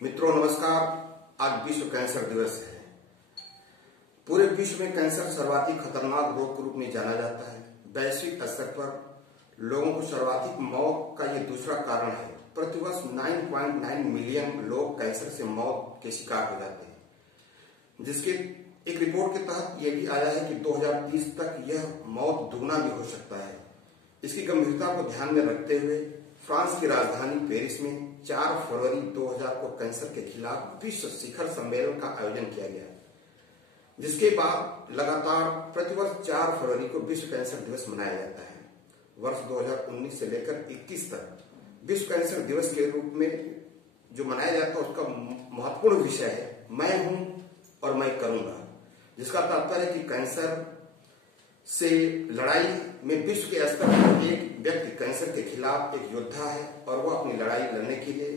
मित्रों नमस्कार। आज विश्व कैंसर दिवस है। पूरे विश्व में कैंसर सर्वाधिक खतरनाक रोग के रूप में जाना जाता है। वैश्विक स्तर पर लोगों को सर्वाधिक मौत का ये दूसरा कारण है। प्रतिवर्ष 9.9 मिलियन लोग कैंसर से मौत के शिकार हो जाते हैं, जिसके एक रिपोर्ट के तहत ये भी आया है कि 2030 तक यह मौत दुगना भी हो सकता है। इसकी गंभीरता को ध्यान में रखते हुए फ्रांस की राजधानी पेरिस में 4 फरवरी 2000 को कैंसर के खिलाफ विश्व शिखर सम्मेलन का आयोजन किया गया, जिसके बाद लगातार प्रतिवर्ष 4 फरवरी को विश्व कैंसर दिवस मनाया जाता है। वर्ष 2019 से लेकर 21 तक विश्व कैंसर दिवस के रूप में जो मनाया जाता है उसका महत्वपूर्ण विषय है मैं हूं और मैं करूंगा, जिसका तात्पर्य है कि कैंसर से लड़ाई में विश्व के स्तर पर एक व्यक्ति कैंसर के खिलाफ एक योद्धा है और वह अपनी लड़ाई लड़ने के लिए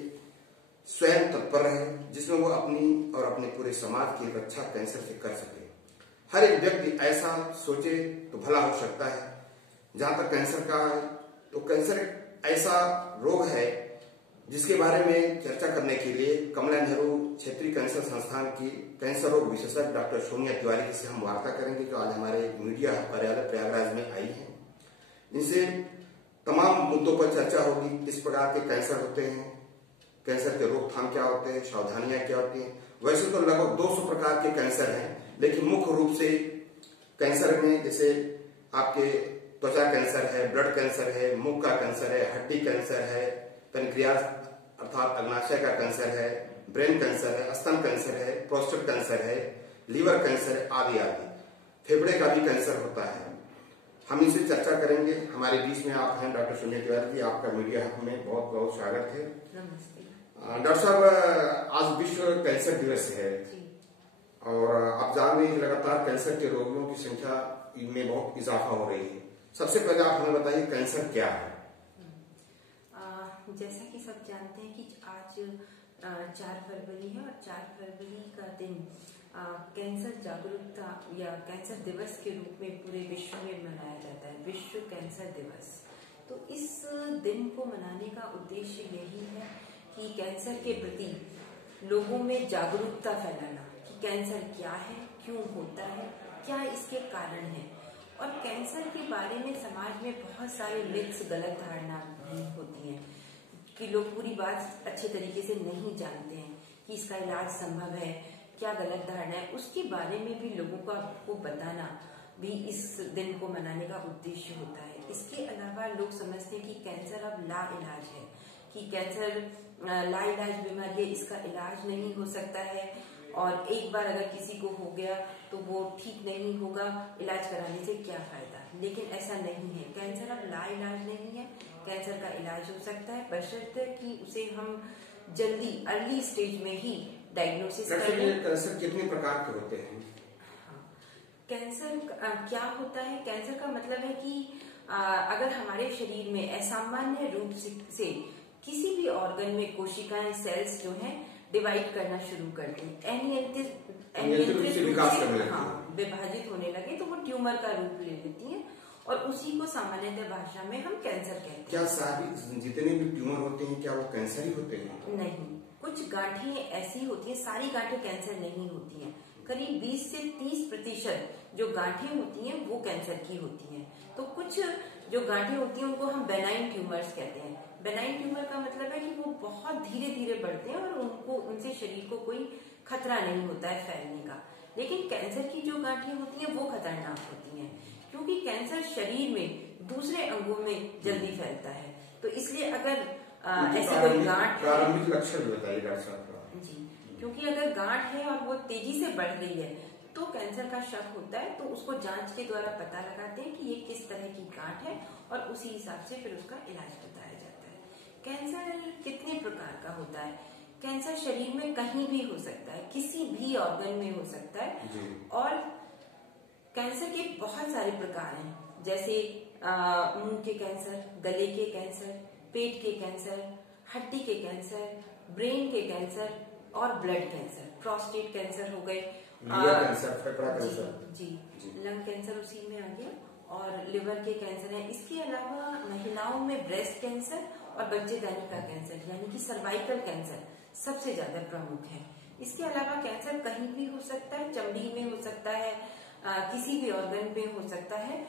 स्वयं तत्पर है, जिसमें वह अपनी और अपने पूरे समाज की रक्षा कैंसर से कर सके। हर एक व्यक्ति ऐसा सोचे तो भला हो सकता है। जहां तक कैंसर का है तो कैंसर ऐसा रोग है जिसके बारे में चर्चा करने के लिए कमला नेहरू क्षेत्रीय कैंसर संस्थान की कैंसर रोग विशेषज्ञ डॉक्टर सोनिया तिवारी से हम वार्ता करेंगे, जो आज हमारे मीडिया कार्यालय प्रयागराज में आई है। इनसे तमाम मुद्दों पर चर्चा होगी। किस प्रकार के कैंसर होते हैं, कैंसर के रोकथाम क्या होते हैं, सावधानियां क्या होती हैं। वैसे तो लगभग 200 प्रकार के कैंसर हैं, लेकिन मुख्य रूप से कैंसर में जैसे आपके त्वचा कैंसर है, ब्लड कैंसर है, मुख का कैंसर है, हड्डी कैंसर है, पेनक्रियास अर्थात अग्नाशय का कैंसर है, ब्रेन कैंसर है, स्तन कैंसर है, प्रोस्टेट कैंसर है, लीवर कैंसर है, आदि आदि। फेफड़े का भी कैंसर होता है। हम इसे चर्चा करेंगे। हमारे बीच में आप हैं डॉक्टर सोनिया तिवारी जी, आपका मीडिया हब में बहुत बहुत स्वागत है। डॉक्टर साहब, आज विश्व कैंसर दिवस है और आप जान रहे हैं लगातार कैंसर के रोगियों की संख्या में बहुत इजाफा हो रही है। सबसे पहले आप हमें बताइए कैंसर क्या है। जैसा कि सब जानते हैं कि आज 4 फरवरी है और 4 फरवरी का दिन कैंसर जागरूकता या कैंसर दिवस के रूप में पूरे विश्व में मनाया जाता है, विश्व कैंसर दिवस। तो इस दिन को मनाने का उद्देश्य यही है कि कैंसर के प्रति लोगों में जागरूकता फैलाना कि कैंसर क्या है, क्यों होता है, क्या इसके कारण है। और कैंसर के बारे में समाज में बहुत सारे मिथ्स, गलत धारणा होती हैं कि लोग पूरी बात अच्छे तरीके से नहीं जानते हैं कि इसका इलाज संभव है, क्या गलत धारणा है। उसके बारे में भी लोगों को बताना भी इस दिन को मनाने का उद्देश्य होता है। इसके अलावा लोग समझते हैं कि कैंसर अब ला इलाज है, कि कैंसर ला इलाज बीमारी है, इसका इलाज नहीं हो सकता है और एक बार अगर किसी को हो गया तो वो ठीक नहीं होगा, इलाज कराने से क्या फायदा। लेकिन ऐसा नहीं है, कैंसर अब ला इलाज नहीं है। कैंसर का इलाज हो सकता है बशर्ते कि उसे हम जल्दी अर्ली स्टेज में ही डायग्नोसिस करें। कैंसर कितने प्रकार के होते हैं? कैंसर क्या होता है? कैंसर का मतलब है कि अगर हमारे शरीर में असामान्य रूप से किसी भी ऑर्गन में कोशिकाएं, सेल्स जो हैं डिवाइड करना शुरू कर दें, विभाजित होने लगे तो वो ट्यूमर का रूप ले लेती हैं और उसी को सामान्यतः भाषा में हम कैंसर कहते हैं। क्या सारी जितने भी ट्यूमर होते हैं क्या वो कैंसर ही होते हैं? नहीं, कुछ गांठें ऐसी होती हैं, सारी गांठें कैंसर नहीं होती हैं। करीब 20 से 30% जो गांठें होती हैं वो कैंसर की होती हैं। तो कुछ जो गांठें होती हैं उनको हम बेनाइन ट्यूमर्स कहते हैं। बेनाइन ट्यूमर का मतलब है कि वो बहुत धीरे धीरे बढ़ते हैं और उनसे शरीर को कोई खतरा नहीं होता है फैलने का। लेकिन कैंसर की जो गांठें होती हैं वो खतरनाक होती हैं, क्योंकि कैंसर शरीर में दूसरे अंगों में जल्दी फैलता है। तो इसलिए अगर ऐसे कोई गांठ, प्रारंभिक लक्षण बताइए डॉक्टर साहब जी, क्योंकि अगर गांठ है और वो तेजी से बढ़ रही है तो कैंसर का शक होता है। तो उसको जांच के द्वारा पता लगाते हैं कि ये किस तरह की गांठ है और उसी हिसाब से फिर उसका इलाज बताया जाता है। कैंसर कितने प्रकार का होता है? कैंसर शरीर में कहीं भी हो सकता है, किसी भी ऑर्गन में हो सकता है और कैंसर के बहुत सारे प्रकार हैं, जैसे मुंह के कैंसर, गले के कैंसर, पेट के कैंसर, हड्डी के कैंसर, ब्रेन के कैंसर और ब्लड कैंसर। प्रोस्टेट कैंसर हो गए, जी, लंग कैंसर उसी में आ गया और लिवर के कैंसर है। इसके अलावा महिलाओं में ब्रेस्ट कैंसर और बच्चेदानी का कैंसर यानी कि सर्वाइकल कैंसर सबसे ज्यादा प्रमुख है। इसके अलावा कैंसर कहीं भी हो सकता है, चमड़ी में हो सकता है, किसी भी ऑर्गन में हो सकता है।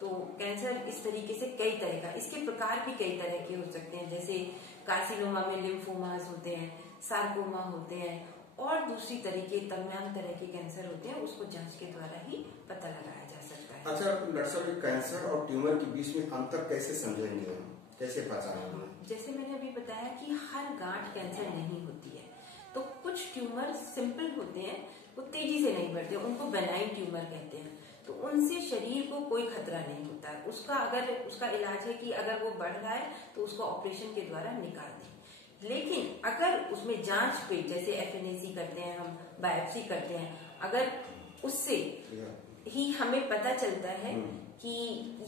तो कैंसर इस तरीके से कई तरह का, इसके प्रकार भी कई तरह के हो सकते हैं, जैसे कार्सिनोमा में लिम्फोमास होते हैं, सार्कोमा होते हैं, और दूसरी तमाम तरह के कैंसर होते हैं, उसको जांच के द्वारा ही पता लगाया जा सकता है। अच्छा डॉक्टर साहब, कैंसर और ट्यूमर के बीच में अंतर कैसे समझेंगे हम, कैसे पहचानेंगे? जैसे मैंने अभी बताया कि हर गांठ कैंसर नहीं होती है, तो कुछ ट्यूमर सिंपल होते हैं, वो तेजी से नहीं बढ़ते, उनको बेनाइन ट्यूमर कहते हैं। तो उनसे शरीर को कोई खतरा नहीं होता है। उसका इलाज है कि अगर वो बढ़ रहा है तो उसको ऑपरेशन के द्वारा निकाल दें। लेकिन अगर उसमें जांच पे, जैसे FNAC करते हैं हम, बायोप्सी करते हैं, अगर उससे ही हमें पता चलता है कि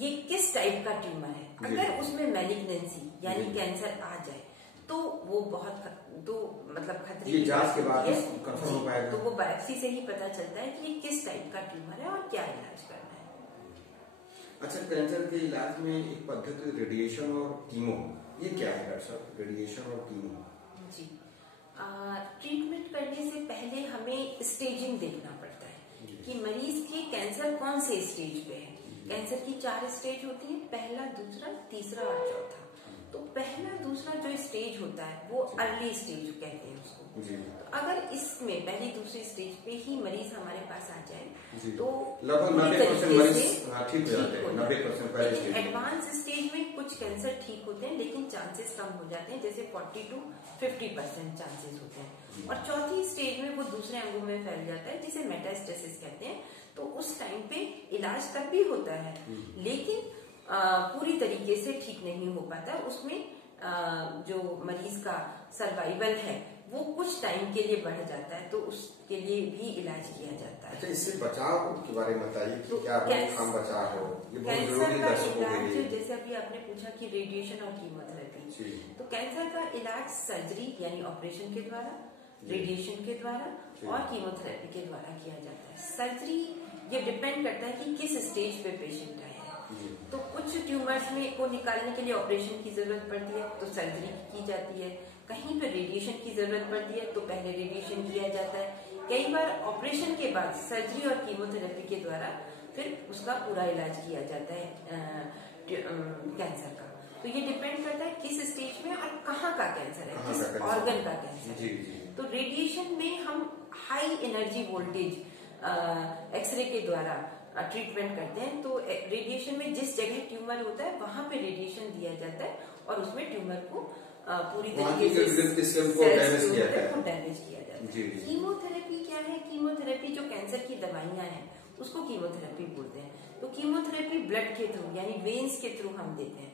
ये किस टाइप का ट्यूमर है, अगर उसमें मैलिग्नेंसी यानी कैंसर आ जाए तो वो मतलब खतरे की जांच के बाद कंफर्म हो पाएगा। तो वो बायोप्सी से ही पता चलता है कि ये किस टाइप का ट्यूमर है और क्या इलाज करना है। अच्छा, कैंसर के इलाज में एक पद्धति रेडिएशन और कीमो, ये क्या है डॉक्टर साहब, रेडिएशन और कीमो? जी, ट्रीटमेंट करने से पहले हमें स्टेजिंग देखना पड़ता है कि मरीज के कैंसर कौन से स्टेज पे है। कैंसर की 4 स्टेज होती है, पहला, दूसरा, तीसरा और चौथा। तो पहला दूसरा जो स्टेज होता है वो अर्ली स्टेज कहते हैं उसको। तो अगर इसमें पहली दूसरी स्टेज पे ही मरीज हमारे पास आ जाए तो लगभग 90% मरीज ठीक हो जाते हैं। 90% पहले स्टेज। एडवांस स्टेज में कुछ कैंसर ठीक होते हैं, लेकिन चांसेस कम हो जाते हैं, जैसे 40 to 50% चांसेस होते हैं। और चौथी स्टेज में वो दूसरे अंगों में फैल जाता है, जिसे मेटास्टेसिस कहते हैं। तो उस टाइम पे इलाज तब भी होता है, लेकिन पूरी तरीके से ठीक नहीं हो पाता। उसमें जो मरीज का सर्वाइवल है वो कुछ टाइम के लिए बढ़ जाता है, तो उसके लिए भी इलाज किया जाता है। अच्छा, इससे बचाव के बारे में बताइए कि क्या रोकथाम बचाव हो, ये बहुत जरूरी कैंसर का दर्शकों के लिए। इलाज, जैसे अभी आपने पूछा कि रेडिएशन और कीमोथेरेपी, तो कैंसर का इलाज सर्जरी यानी ऑपरेशन के द्वारा, रेडिएशन के द्वारा और कीमोथेरेपी के द्वारा किया जाता है। सर्जरी ये डिपेंड करता है कि किस स्टेज पे पेशेंट आया है। तो कुछ ट्यूमर्स में को निकालने के लिए ऑपरेशन की जरूरत पड़ती है तो सर्जरी की जाती है, कहीं पे रेडिएशन की जरूरत पड़ती है तो पहले रेडिएशन किया जाता है। कई बार ऑपरेशन के बाद सर्जरी और कीमोथेरेपी के द्वारा फिर उसका पूरा इलाज किया जाता है कैंसर का। तो ये डिपेंड करता है किस स्टेज में और कहाँ का कैंसर है, किस ऑर्गन का कैंसर है। तो रेडिएशन में हम हाई एनर्जी वोल्टेज एक्सरे के द्वारा ट्रीटमेंट करते हैं। तो रेडिएशन में जिस जगह ट्यूमर होता है वहां पे रेडिएशन दिया जाता है और उसमें ट्यूमर को पूरी तरीके से डैमेज किया जाता है। कीमोथेरेपी क्या है? कीमोथेरेपी जो कैंसर की दवाइयां हैं उसको कीमोथेरेपी बोलते हैं। तो कीमोथेरेपी ब्लड के थ्रू यानी वेन्स के थ्रू हम देते हैं,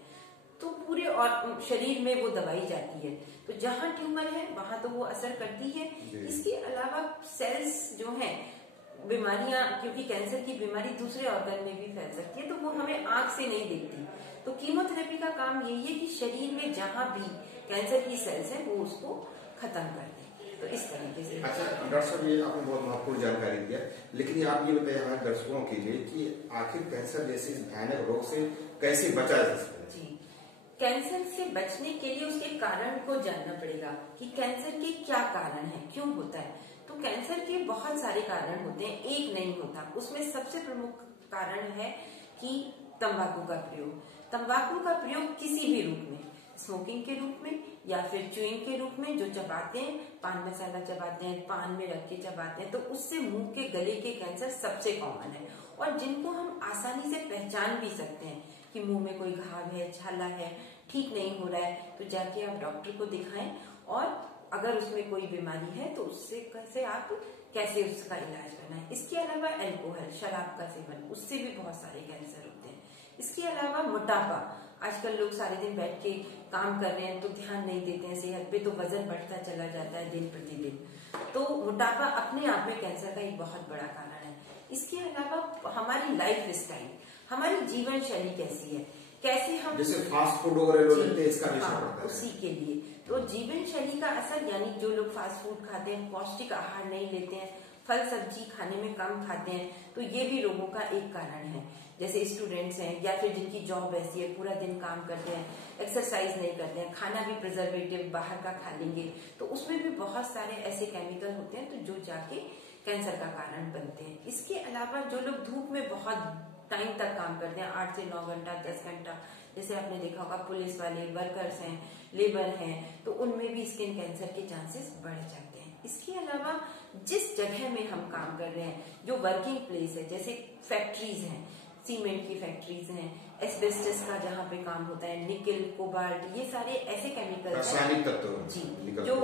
तो पूरे और शरीर में वो दवाई जाती है। तो जहां ट्यूमर है वहां तो वो असर करती है। इसके अलावा सेल्स जो है, बीमारियां, क्योंकि कैंसर की बीमारी दूसरे ऑर्गन में भी फैल सकती है, तो वो हमें आंख से नहीं दिखती। तो कीमोथेरेपी का काम यही है कि शरीर में जहां भी कैंसर की सेल्स है वो उसको खत्म कर दे। तो इस तरीके से। अच्छा डॉक्टर साहब, ये आपने बहुत महत्वपूर्ण जानकारी दिया, लेकिन आप ये बताइए हमारे दर्शकों के लिए कि आखिर कैंसर जैसे भयानक रोग से कैसे बचा जा सकता है? जी, कैंसर से बचने के लिए उसके कारण को जानना पड़ेगा कि कैंसर के क्या कारण है, क्यों होता है। तो कैंसर के बहुत सारे कारण होते हैं, एक नहीं होता। उसमें सबसे प्रमुख कारण है कि तंबाकू का प्रयोग। तंबाकू का प्रयोग किसी भी रूप में, स्मोकिंग के रूप में या फिर च्युइंग के रूप में, जो चबाते हैं, पान मसाला चबाते हैं, पान में रख के चबाते हैं, तो उससे मुंह के गले के कैंसर सबसे कॉमन है और जिनको हम आसानी से पहचान भी सकते हैं कि मुंह में कोई घाव है, छाला है, ठीक नहीं हो रहा है, तो जाके आप डॉक्टर को दिखाएं और अगर उसमें कोई बीमारी है तो उससे कैसे उसका इलाज करना है। इसके अलावा अल्कोहल, शराब का सेवन, उससे भी बहुत सारे कैंसर होते हैं। इसके अलावा मोटापा, आजकल लोग सारे दिन बैठ के काम कर रहे हैं तो ध्यान नहीं देते हैं सेहत पे, तो वजन बढ़ता चला जाता है दिन प्रतिदिन। तो मोटापा अपने आप में कैंसर का एक बहुत बड़ा कारण है। इसके अलावा हमारी लाइफ स्टाइल, हमारी जीवन शैली कैसी है, कैसे हम जैसे फास्ट फूड वगैरह लेते हैं, इसका भी असर पड़ता है। उसी के लिए तो जीवन शैली का असर, यानी जो लोग फास्ट फूड खाते हैं, पौष्टिक आहार नहीं लेते हैं, फल सब्जी खाने में कम खाते हैं, तो ये भी रोगों का एक कारण है। जैसे स्टूडेंट्स हैं या फिर जिनकी जॉब ऐसी है, पूरा दिन काम करते हैं, एक्सरसाइज नहीं करते हैं, खाना भी प्रिजर्वेटिव बाहर का खा लेंगे, तो उसमें भी बहुत सारे ऐसे केमिकल होते हैं तो जो जाके कैंसर का कारण बनते हैं। इसके अलावा जो लोग धूप में बहुत टाइम तक काम करते हैं, 8 से 9 घंटा, 10 घंटा, जैसे आपने देखा होगा पुलिस वाले, वर्कर्स हैं, लेबर हैं, तो उनमें भी स्किन कैंसर के चांसेस बढ़ जाते हैं। इसके अलावा जिस जगह में हम काम कर रहे हैं, जो वर्किंग प्लेस है, जैसे फैक्ट्रीज हैं, सीमेंट की फैक्ट्रीज हैं, एस्बेस्टस का जहाँ पे काम होता है, निकेल, कोबाल्ट, ये सारे ऐसे केमिकल रासायनिक तत्व जी जो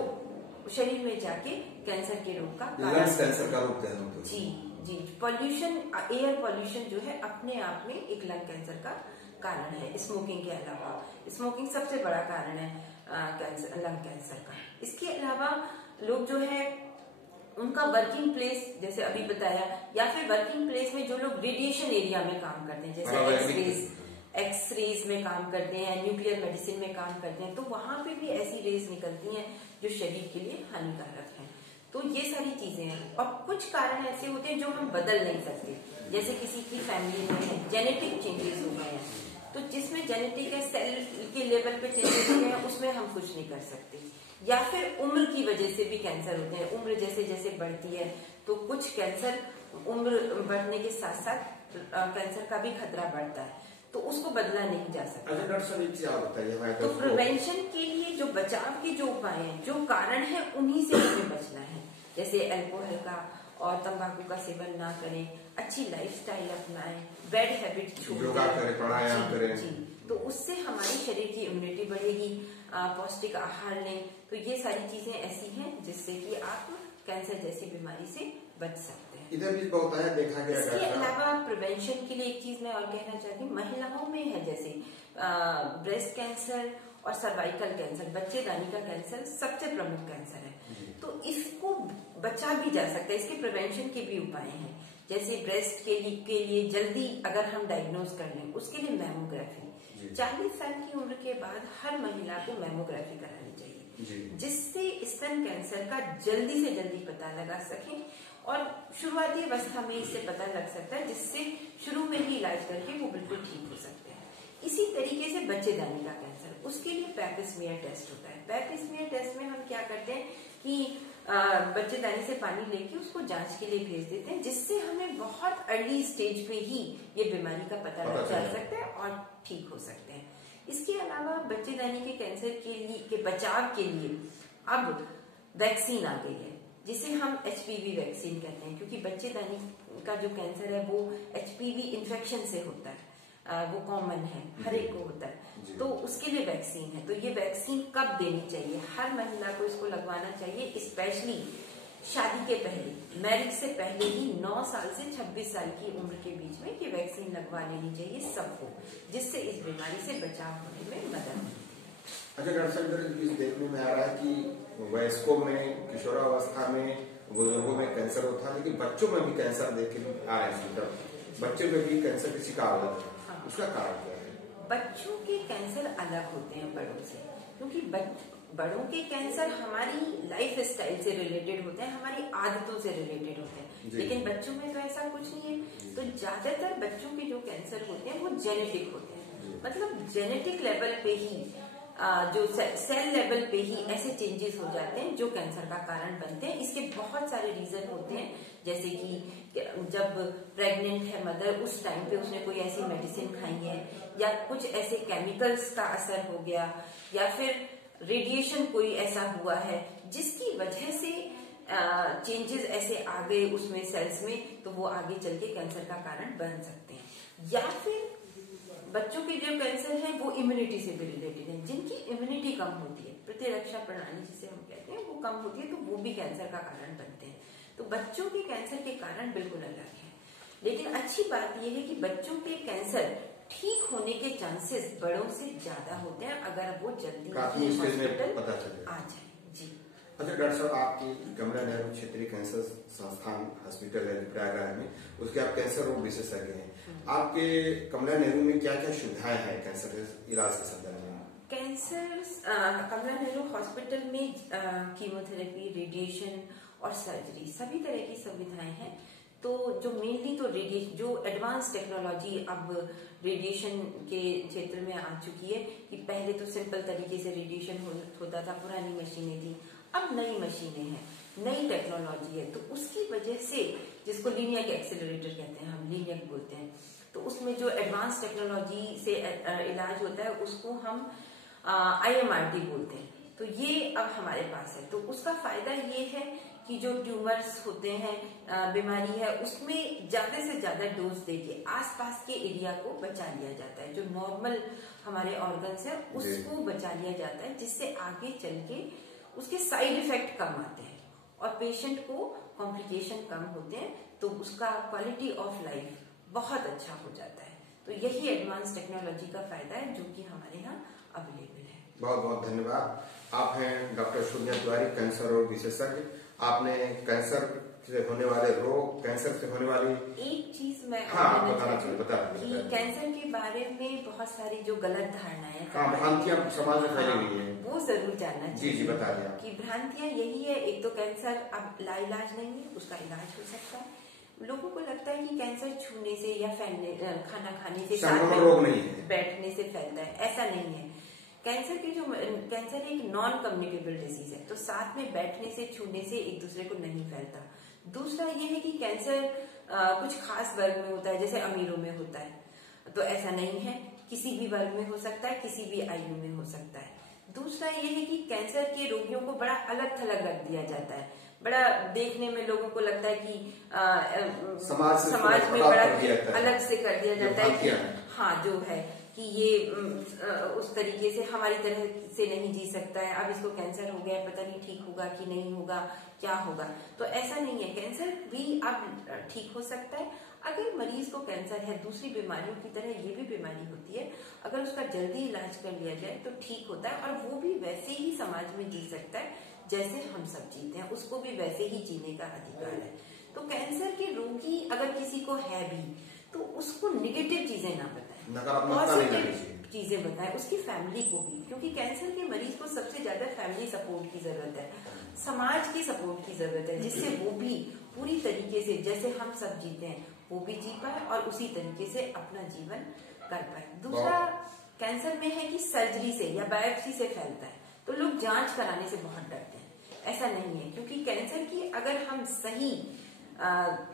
शरीर में जाके कैंसर के रोग का कैंसर का रोग है। जी जी, पॉल्यूशन, एयर पॉल्यूशन जो है अपने आप में एक लंग कैंसर का कारण है। स्मोकिंग के अलावा स्मोकिंग सबसे बड़ा कारण है लंग कैंसर का। इसके अलावा लोग जो है उनका वर्किंग प्लेस, जैसे अभी बताया, या फिर वर्किंग प्लेस में जो लोग रेडिएशन एरिया में काम करते हैं, जैसे एक्सरेज में काम करते हैं, न्यूक्लियर मेडिसिन में काम करते हैं, तो वहां पे भी ऐसी रेज निकलती हैं जो शरीर के लिए हानिकारक है। तो ये सारी चीजें हैं। और कुछ कारण ऐसे होते हैं जो हम बदल नहीं सकते, जैसे किसी की फैमिली में जेनेटिक चेंजेस हो गए हैं, तो जिसमें जेनेटिक है, सेल के लेवल पे चेंजेस हो गए हैं, उसमें हम कुछ नहीं कर सकते। या फिर उम्र की वजह से भी कैंसर होते हैं, उम्र जैसे जैसे बढ़ती है तो कुछ कैंसर, उम्र बढ़ने के साथ साथ कैंसर का भी खतरा बढ़ता है, तो उसको बदला नहीं जा सकता। अच्छा डॉक्टर साहब, एक चीज आप बताइए, तो प्रिवेंशन के लिए जो बचाव के जो उपाय हैं, जो कारण है, उन्हीं से हमें बचना है। जैसे अल्कोहल का और तंबाकू का सेवन ना करें, अच्छी लाइफस्टाइल अपनाएं, बैड हैबिट छोड़ दें, योगा करें, प्राणायाम करें, जी, तो उससे हमारे शरीर की इम्यूनिटी बढ़ेगी। पौष्टिक आहार लें, तो ये सारी चीजें ऐसी हैं जिससे कि आप कैंसर जैसी बीमारी से बच सकते हैं। इधर भी बहुत है, देखा गया। इसके अलावा प्रिवेंशन के लिए एक चीज मैं और कहना चाहती हूँ, महिलाओं में है जैसे ब्रेस्ट कैंसर और सर्वाइकल कैंसर, बच्चेदानी का कैंसर सबसे प्रमुख कैंसर है, तो इसको बचा भी जा सकता है। इसके प्रिवेंशन के भी उपाय हैं, जैसे ब्रेस्ट के लिए जल्दी अगर हम डायग्नोज कर लें, उसके लिए मैमोग्राफी, 40 साल की उम्र के बाद हर महिला को मैमोग्राफी करानी चाहिए, जिससे स्तन कैंसर का जल्दी से जल्दी पता लगा सके, और शुरुआती अवस्था में इससे पता लग सकता है, जिससे शुरू में ही इलाज करके वो बिल्कुल ठीक हो सकते हैं। इसी तरीके से बच्चेदानी का कैंसर, उसके लिए पैप स्मीयर टेस्ट होता है। पैप स्मीयर टेस्ट में हम क्या करते हैं कि बच्चेदानी से पानी लेके उसको जांच के लिए भेज देते हैं, जिससे हमें बहुत अर्ली स्टेज पे ही ये बीमारी का पता लग जा सकता है और ठीक हो सकते हैं। इसके अलावा बच्चेदानी के कैंसर के बचाव के लिए अब वैक्सीन आ गई है, जिसे हम HPV वैक्सीन कहते हैं, क्योंकि बच्चेदानी का जो कैंसर है वो HPV इन्फेक्शन से होता है, वो कॉमन है, हर एक को होता है, तो उसके लिए वैक्सीन है। तो ये वैक्सीन कब देनी चाहिए? हर महिला को इसको लगवाना चाहिए, स्पेशली शादी के पहले, मैरिज से पहले ही 9 साल से 26 साल की उम्र के बीच में ये वैक्सीन लगवा लेनी चाहिए सबको, जिससे इस बीमारी से बचाव होने में मदद मिलती है। अच्छा डॉक्टर साहब, इस देखने में आ रहा है कि वयस्कों में, किशोरावस्था में, बुजुर्गों में कैंसर होता है, लेकिन बच्चों में भी कैंसर देखे आ रहे हैं, बच्चों में भी कैंसर के शिकार हो रहे हैं। उसका कारण क्या है? बच्चों के कैंसर अलग होते हैं बड़ों से, क्योंकि बड़ों के कैंसर हमारी लाइफ स्टाइल से रिलेटेड होते हैं, हमारी आदतों से रिलेटेड होते हैं, लेकिन बच्चों में तो ऐसा कुछ नहीं है। तो ज्यादातर बच्चों के जो कैंसर होते हैं वो जेनेटिक होते हैं, मतलब जेनेटिक लेवल पे ही, जो सेल लेवल पे ही ऐसे चेंजेस हो जाते हैं जो कैंसर का कारण बनते हैं। इसके बहुत सारे रीजन होते हैं, जैसे कि जब प्रेग्नेंट है मदर, उस टाइम पे उसने कोई ऐसी मेडिसिन खाई है, या कुछ ऐसे केमिकल्स का असर हो गया, या फिर रेडिएशन कोई ऐसा हुआ है जिसकी वजह से चेंजेस ऐसे आ गए उसमें सेल्स में, तो वो आगे चल के कैंसर का कारण बन सकते हैं। या फिर बच्चों के जो कैंसर है वो इम्यूनिटी से भी रिलेटेड है, जिनकी इम्यूनिटी कम होती है, प्रतिरक्षा प्रणाली जिसे हम कहते हैं वो कम होती है, तो वो भी कैंसर का कारण बनते हैं। तो बच्चों के कैंसर के कारण बिल्कुल अलग है, लेकिन अच्छी बात यह है कि बच्चों के कैंसर ठीक होने के चांसेस बड़ों से ज्यादा होते हैं अगर वो जल्दी हॉस्पिटल आ जाए। जी। अच्छा डॉक्टर साहब, आपकी कमला नेहरू क्षेत्रीय कैंसर संस्थान हॉस्पिटल है प्रयागराज में, उसके आप कैंसर रोग विशेषज्ञ हैं। आपके कमला नेहरू में क्या क्या सुविधाएं हैं कैंसर इलाज के संदर्भ में? कैंसर कमला नेहरू हॉस्पिटल में कीमोथेरेपी, रेडिएशन और सर्जरी, सभी तरह की सुविधाएं हैं। तो जो मेनली तो रेडिएशन, जो एडवांस टेक्नोलॉजी अब रेडिएशन के क्षेत्र में आ चुकी है, कि पहले तो सिंपल तरीके से रेडिएशन होता था, पुरानी मशीनें थी, अब नई मशीनें हैं, नई टेक्नोलॉजी है। तो उसकी वजह से, जिसको लीनियर एक्सेलरेटर कहते हैं, हम लीनियर बोलते हैं, तो उसमें जो एडवांस टेक्नोलॉजी से इलाज होता है उसको हम IMRT बोलते हैं। तो ये अब हमारे पास है। तो उसका फायदा ये है कि जो ट्यूमर्स होते हैं, बीमारी है, उसमें ज्यादा से ज्यादा डोज देके आसपास के एरिया को बचा लिया जाता है। जो नॉर्मल हमारे ऑर्गन्स है उसको बचा लिया जाता है, जिससे आगे चल के उसके साइड इफेक्ट कम आते हैं और पेशेंट को कॉम्प्लिकेशन कम होते हैं, तो उसका क्वालिटी ऑफ लाइफ बहुत अच्छा हो जाता है। तो यही एडवांस टेक्नोलॉजी का फायदा है जो कि हमारे यहाँ अवेलेबल है। बहुत बहुत धन्यवाद। आप हैं डॉक्टर सोनिया तिवारी, कैंसर रोग विशेषज्ञ। आपने कैंसर से होने वाले रोग, कैंसर से होने वाली एक चीज मैं बताना चाहिए, कि कैंसर के बारे में बहुत सारी जो गलत धारणाएं, भ्रांतियां समाज में फैली हुई है, वो जरूर जानना चाहिए। जी बता दिया कि भ्रांतियां यही है, एक तो कैंसर अब लाइलाज नहीं है, उसका इलाज हो सकता है। लोगों को लगता है कि कैंसर छूने से या फैलने, खाना खाने से, साथ में रोग नहीं है, बैठने से फैलता है, ऐसा नहीं है। कैंसर एक नॉन कम्युनिकेबल डिजीज है, तो साथ में बैठने से, छूने से एक दूसरे को नहीं फैलता। दूसरा ये है कि कैंसर कुछ खास वर्ग में होता है, जैसे अमीरों में होता है, तो ऐसा नहीं है, किसी भी वर्ग में हो सकता है, किसी भी आयु में हो सकता है। दूसरा ये है कि कैंसर के रोगियों को बड़ा अलग थलग रख दिया जाता है, बड़ा देखने में लोगों को लगता है कि समाज में बड़ा अलग से कर दिया जाता है कि हाँ जो है कि ये उस तरीके से हमारी तरह से नहीं जी सकता है, अब इसको कैंसर हो गया है, पता नहीं ठीक होगा कि नहीं होगा, क्या होगा। तो ऐसा नहीं है, कैंसर भी अब ठीक हो सकता है। अगर मरीज को कैंसर है, दूसरी बीमारियों की तरह ये भी बीमारी होती है, अगर उसका जल्दी इलाज कर लिया जाए तो ठीक होता है, और वो भी वैसे ही समाज में जी सकता है जैसे हम सब जीते हैं, उसको भी वैसे ही जीने का अधिकार है। तो कैंसर के रोगी अगर किसी को है भी, तो उसको निगेटिव चीजें ना बताएं, पॉजिटिव चीजें बताएं, उसकी फैमिली को भी, क्योंकि कैंसर के मरीज को सबसे ज्यादा फैमिली सपोर्ट की जरूरत है, समाज की सपोर्ट की जरूरत है, जिससे वो भी पूरी तरीके से जैसे हम सब जीते हैं वो भी जी पाए और उसी तरीके से अपना जीवन कर पाए। दूसरा कैंसर में है कि सर्जरी से या बायोप्सी से फैलता है, तो लोग जांच कराने से बहुत डरते हैं। ऐसा नहीं है, क्योंकि कैंसर की अगर हम सही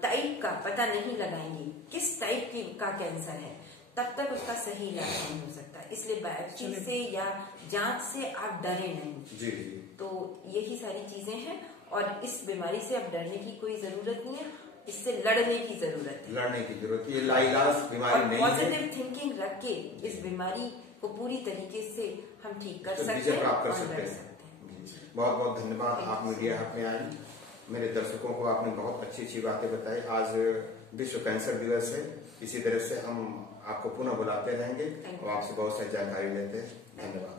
टाइप का पता नहीं लगाएंगे, किस टाइप की का कैंसर है, तब तक उसका सही इलाज नहीं हो सकता। इसलिए बायोप्सी से या जांच से आप डरे नहीं। जी। तो यही सारी चीजें हैं, और इस बीमारी से अब डरने की कोई जरूरत नहीं है, इससे लड़ने की जरूरत है, लड़ने की जरूरत है। ये लाइलाज बीमारी नहीं है। पॉजिटिव थिंकिंग रख के इस बीमारी को पूरी तरीके से हम ठीक कर सकते हैं, प्राप्त कर सकते हैं। बहुत बहुत धन्यवाद, आप मीडिया हब में आए, मेरे दर्शकों को आपने बहुत अच्छी अच्छी बातें बताई। आज विश्व कैंसर दिवस है, इसी तरह से हम आपको पुनः बुलाते रहेंगे और आपसे बहुत सारी जानकारी लेते हैं। धन्यवाद।